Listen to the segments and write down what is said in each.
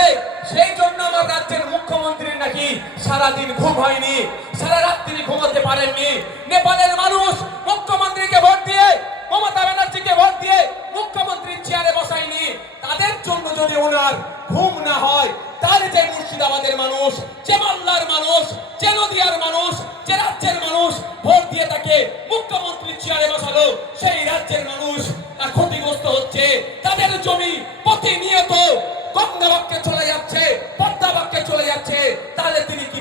আছে সেই জন্য আমার রাজ্যের মুখ্যমন্ত্রীর নাকি সারাদিন ঘুম হয়নি, সারা রাত্রি ঘুমাতে পারেননি। নেপালের মানুষ মুখ্যমন্ত্রীকে ভোট দিয়ে, মমতা ব্যানার্জিকে ভোট দিয়ে মুখ্যমন্ত্রীর চেয়ারে বসায়নি। তাদের জন্য যদি ওনার ঘুম না হয় তার যে মুর্শিদাবাদের মানুষ, যে মাল্লার মানুষ, যে নদিয়ার মানুষ, যে রাজ্যের মানুষ ভোট দিয়ে তাকে মুখ্যমন্ত্রীর চেয়ারে বসালো, সেই রাজ্যের মানুষ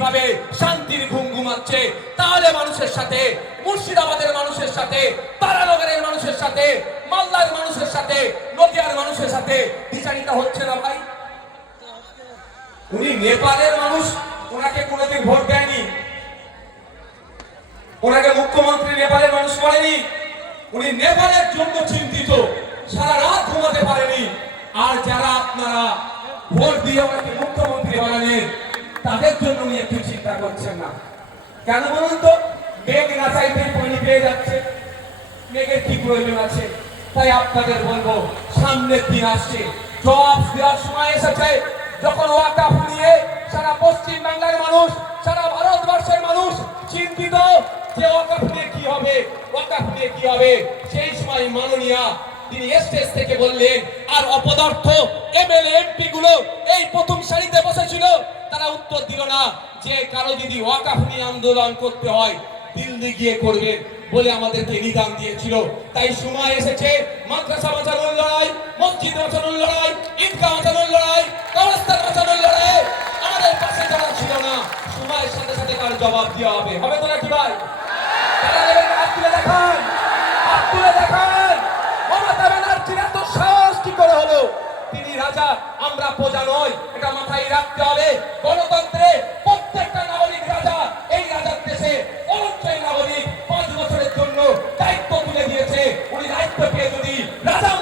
কীভাবে শান্তির ঘুম ঘুমাচ্ছে তাহলে মানুষের সাথে, মুর্শিদাবাদের মানুষের সাথে, তারানগরের মানুষের সাথে, মালদার মানুষের সাথে, নদিয়ার মানুষের সাথে বিচারিতা হচ্ছে না ভাই। উনি নেপালের মানুষ, ওনাকে কোনোদিন ভোট দেয়নি। ওনাকে মুখ্যমন্ত্রী নেপালের মানুষ করেনি উনি নেপালের জন্য চিন্তিত, সারা রাত ঘুমাতে পারেনি। আর যারা আপনারা ভোট দিয়ে ওনাকে মুখ্যমন্ত্রী বানালেন তাদের জন্য উনি একটু চিন্তা করছেন না। কেন বলুন তো? মেঘ না চাইতে পানি পেয়ে যাচ্ছে। মেঘের কি প্রয়োজন আছে? তাই আপনাদের বলব, সামনের দিন আসছে। জবাব দেওয়ার সময় এসেছে। যখন ওয়াকাফ নিয়ে সারা পশ্চিম বাংলার মানুষ, সারা ভারতবর্ষের মানুষ চিন্তিত যে ওয়াকাফ নিয়ে কি হবে ওয়াকাফ নিয়ে কি হবে। সেই সময় মাননীয়া তিনি স্টেজ থেকে বললেন, আর অপদার্থ এমএলএ এমপি গুলো এই প্রথম যে কারও যদি ওয়াকাফ নিয়ে আন্দোলন করতে হয় দিল্লি গিয়ে করবে বলে আমাদেরকে নিদান দিয়েছিল। তাই সময় এসেছে, মাদ্রাসা বাঁচানোর লড়াই, মসজিদ বাঁচানোর লড়াই, ঈদগাহ বাঁচানোর লড়াই কবরস্থান বাঁচানোর লড়াই। আমাদের পাশে যারা ছিল না, সময়ের সাথে সাথে তার জবাব দেওয়া হবে। হবে তো নাকি ভাই? হাত তুলে দেখান, হাত তুলে দেখান। মমতা ব্যানার্জির এত সাহস কি করে হলো? তিনি রাজা, আমরা প্রজা নয়, এটা মাথায় রাখতে হবে। গণতন্ত্র কোটি রাজা